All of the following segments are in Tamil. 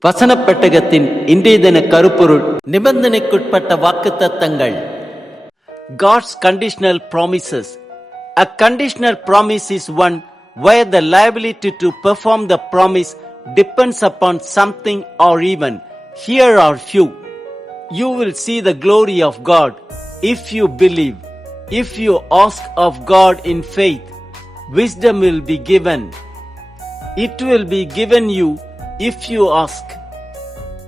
வசனப் பெட்டகத்தின் இன்றைய தின கருப்பொருள் நிபந்தனைக்குட்பட்ட வாக்குத்தத்தங்கள் God's conditional promises. A conditional promise is one where the liability to perform the promise depends upon something or even. Here are few. You will see the glory of God if you believe. If you ask of God in faith, wisdom will be given. It will be given you if you ask.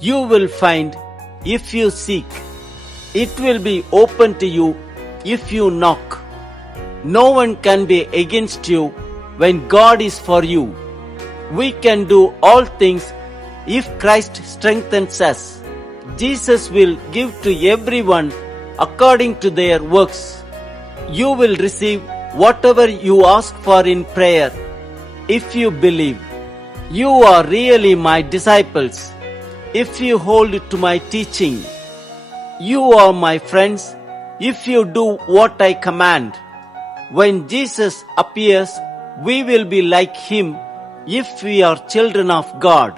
You will find if you seek. It will be open to you if you knock. No one can be against you when God is for you. We can do all things if Christ strengthens us. Jesus will give to everyone according to their works. You will receive whatever you ask for in prayer if you believe. You are really my disciples if you hold to my teaching. You are my friends if you do what I command. When Jesus appears, we will be like him if we are children of God.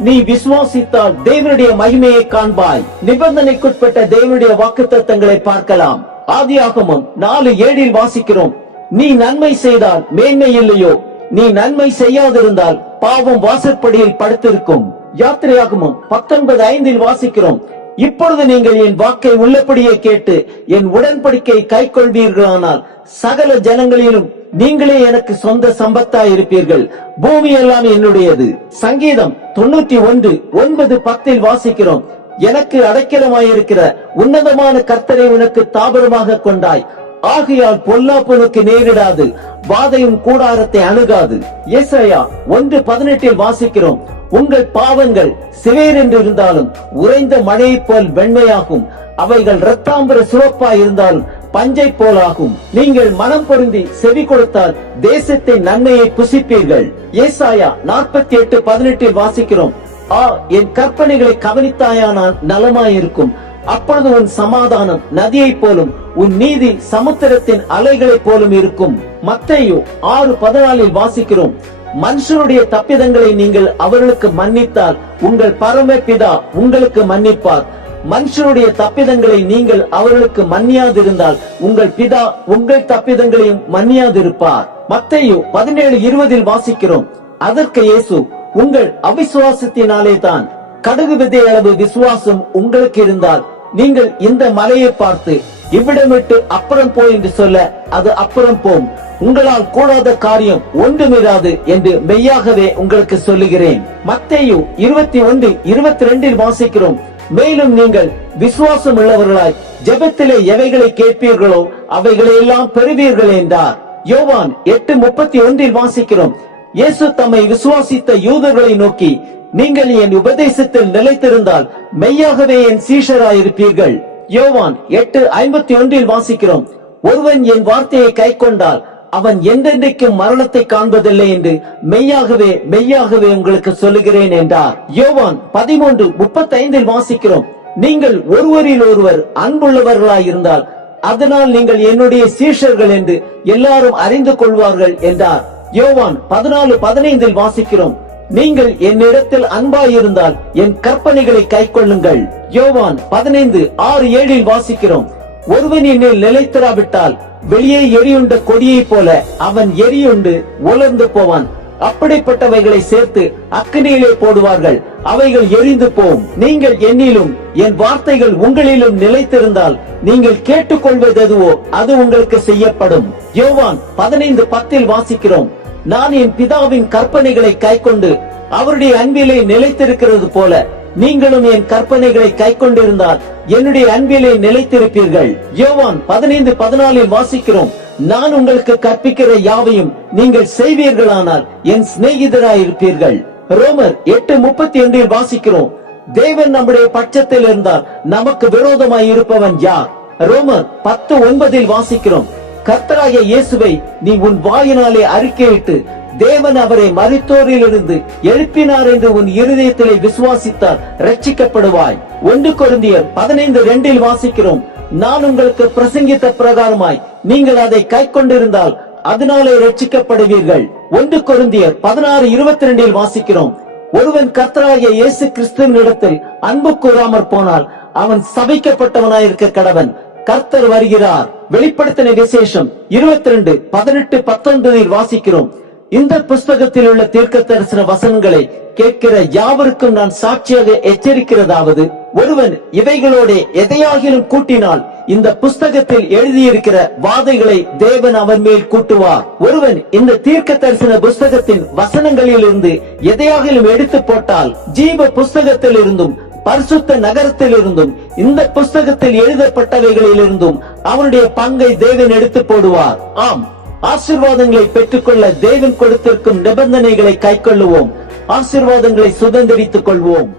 நீ விசுவாசித்தால் தேவனுடைய மகிமையை காண்பாய் நிபந்தனைக்குட்பட்ட தேவனுடைய வாக்குத்தத்தங்களை பார்க்கலாம் ஆதியாகமம் நாலு ஏழில் வாசிக்கிறோம் நீ நன்மை செய்தால் மேன்மை இல்லையோ நீ நன்மை செய்யாதிருந்தால் பாவம் வாசற்படியில் படுத்திருக்கும். யாத்திரையாகமும் பத்தொன்பது ஐந்தில் வாசிக்கிறோம். இப்பொழுது நீங்கள் என் வாக்கை உள்ளபடியே கேட்டு என் உடன்படிக்கை கை கொள்வீர்களானால் சகல ஜனங்களிலும் நீங்களே எனக்கு சொந்த சம்பத்தா இருப்பீர்கள் பூமி எல்லாம் என்னுடையது. சங்கீதம் தொண்ணூத்தி ஒன்று ஒன்பது பத்தில் வாசிக்கிறோம். எனக்கு அடைக்கலமாயிருக்கிற உன்னதமான கர்த்தரை உனக்கு தாபரமாக கொண்டாய். ஆகையால் பொல்லாப்புனுக்கு நேரிடாது. வாதையும் கூடாரத்தை அணுகாது. ஏசாயா ஒன்று பதினெட்டில் வாசிக்கிறோம். உங்கள் பாவங்கள் சிவேர் என்று இருந்தாலும் உறைந்த மழையைப் போல் வெண்மையாகும். அவைகள் இரத்தாம்பர சுரப்பாய் இருந்தாலும் பஞ்சை போலாகும். நீங்கள் மனம் பொருந்தி செவி கொடுத்தால் தேசத்தின் நன்மையை புசிப்பீர்கள். ஏசாயா நாற்பத்தி எட்டு பதினெட்டில் வாசிக்கிறோம். ஆ என் கற்பனைகளை கவனித்தாயானால் நலமாயிருக்கும். அப்பொழுது உன் சமாதானம் நதியை போலும் உன் நீதி சமுத்திரத்தின் அலைகளைப் போலும் இருக்கும். மத்தையோ ஆறு பதினாலில் வாசிக்கிறோம். மனுஷனுடைய தப்பிதங்களை நீங்கள் அவர்களுக்கு மன்னித்தால் உங்கள் பரம பிதா உங்களுக்கு மன்னிப்பார். மனுஷனுடைய தப்பிதங்களை நீங்கள் அவர்களுக்கு மன்னியாதிருந்தால் உங்கள் பிதா உங்கள் தப்பிதங்களையும் மன்னியாதிருப்பார். மத்தையோ பதினேழு இருபதில் வாசிக்கிறோம். அதற்கு இயேசு உங்கள் அவிசுவாசத்தினாலே தான் கடுகு விதை அளவு விசுவாசம் உங்களுக்கு இருந்தால் நீங்கள் இந்த மலையை பார்த்து இவ்விடம் விட்டு அப்புறம் போ என்று சொல்ல அது அப்புறம் போம். உங்களால் கூடாத காரியம் ஒன்றுமிராது என்று மெய்யாகவே உங்களுக்கு சொல்லுகிறேன். மத்தேயு இருபத்தி ஒன்று இருபத்தி ரெண்டில் வாசிக்கிறோம். மேலும் நீங்கள் விசுவாசம் உள்ளவர்களாய் ஜெபத்திலே எவைகளை கேட்பீர்களோ அவைகளை எல்லாம் பெறுவீர்கள் என்றார். யோவான் எட்டு முப்பத்தி ஒன்றில் வாசிக்கிறோம். இயேசு தம்மை விசுவாசித்த யூதர்களை நோக்கி நீங்கள் என் உபதேசத்தில் நிலைத்திருந்தால் மெய்யாகவே என் சீஷராயிருப்பீர்கள். யோவான் எட்டு ஐம்பத்தி ஒன்றில் வாசிக்கிறோம். ஒருவன் என் வார்த்தையை கை கொண்டால் அவன் என்றென்றைக்கும் மரணத்தை காண்பதில்லை என்று மெய்யாகவே மெய்யாகவே உங்களுக்கு சொல்லுகிறேன் என்றார். யோவான் பதிமூன்று முப்பத்தி ஐந்தில் வாசிக்கிறோம். நீங்கள் ஒருவரில் ஒருவர் அன்புள்ளவர்களாயிருந்தால் அதனால் நீங்கள் என்னுடைய சீஷர்கள் என்று எல்லாரும் அறிந்து கொள்வார்கள் என்றார். யோவான் பதினாலு பதினைந்தில் வாசிக்கிறோம். நீங்கள் என்னிடத்தில் அன்பாயிருந்தால் என் கற்பனைகளை கை கொள்ளுங்கள் யோவான் பதினைந்து ஆறு ஏழில் வாசிக்கிறோம். ஒருவன் என்னில் நிலைத்திராவிட்டால் வெளியே எரியுண்ட கொடியை போல அவன் எரியுண்டு உலர்ந்து போவான். அப்படிப்பட்டவைகளை சேர்த்து அக்கினியிலே போடுவார்கள். அவைகள் எரிந்து போம். நீங்கள் என்னிலும் என் வார்த்தைகள் உங்களிலும் நிலைத்திருந்தால் நீங்கள் கேட்டுக்கொள்வது எதுவோ அது உங்களுக்கு செய்யப்படும். யோவான் பதினைந்து பத்தில் வாசிக்கிறோம். நான் என் பிதாவின் கற்பனைகளை கைக்கொண்டு அவருடைய அன்பிலே நிலைத்திருக்கிறது போல நீங்களும் என் கற்பனைகளை கைக்கொண்டிருந்தால் என்னுடைய அன்பிலே நிலைத்திருப்பீர்கள். யோவான் பதினைந்து பதினாலில் வாசிக்கிறோம். நான் உங்களுக்கு கற்பிக்கிற யாவையும் நீங்கள் செய்வீர்களானால் என் சிநேகிதராயிருப்பீர்கள். ரோமர் எட்டு முப்பத்தி ஒன்றில் வாசிக்கிறோம். தேவன் நம்முடைய பட்சத்தில் இருந்தால் நமக்கு விரோதமாய் இருப்பவன் யார்? ரோமர் பத்து ஒன்பதில் வாசிக்கிறோம். கர்த்தராகிய இயேசுவை நீ உன் வாயினாலே அறிக்கையிட்டு தேவன் அவரை மரித்தோரிலிருந்து எழுப்பினார் என்று உன் இருதயத்திலே விசுவாசித்தால் ரட்சிக்கப்படுவாய் ஒன்று கொருந்திய பதினைந்து ரெண்டில் வாசிக்கிறோம். நான் உங்களுக்கு பிரசங்கித்த பிரகாரமாய் நீங்கள் அதை கை கொண்டிருந்தால் அதனாலே ரட்சிக்கப்படுவீர்கள் ஒன்று கொருந்திய பதினாறு இருபத்தி ரெண்டில் வாசிக்கிறோம். ஒருவன் கர்த்தராகிய இயேசு கிறிஸ்துவின் இடத்தில் அன்பு கூறாமற் போனால் அவன் சபிக்கப்பட்டவனாயிருக்க கடவன். கர்த்தர் வருகிறார். வெளிப்படுத்தின விசேஷம். இருபத்தி ரெண்டு பதினெட்டு பத்தொன்பதில் வாசிக்கிறோம். இந்த புஸ்தகத்தில் உள்ள தீர்க்க தரிசன வசனங்களை கேட்கிற யாவருக்கும் நான் சாட்சியாக எச்சரிக்கிறதாவது ஒருவன் இவைகளோட எதையாகிலும் கூட்டினால் இந்த புஸ்தகத்தில் எழுதியிருக்கிற வாதைகளை தேவன் அவன் மேல் கூட்டுவார். ஒருவன் இந்த தீர்க்க தரிசன புஸ்தகத்தின் வசனங்களிலிருந்து எதையாகிலும் எடுத்து போட்டால் ஜீவ புஸ்தகத்தில் இருந்தும் பரிசுத்த நகரத்தில் இருந்தும் இந்த புஸ்தகத்தில் எழுதப்பட்டவைகளிலிருந்தும் அவனுடைய பங்கை தேவன் எடுத்து போடுவார். ஆம் ஆசிர்வாதங்களை பெற்றுக்கொள்ள தேவன் கொடுத்திருக்கும் நிபந்தனைகளை கைக்கொள்ளுவோம். ஆசிர்வாதங்களை சுதந்திரித்துக் கொள்வோம்.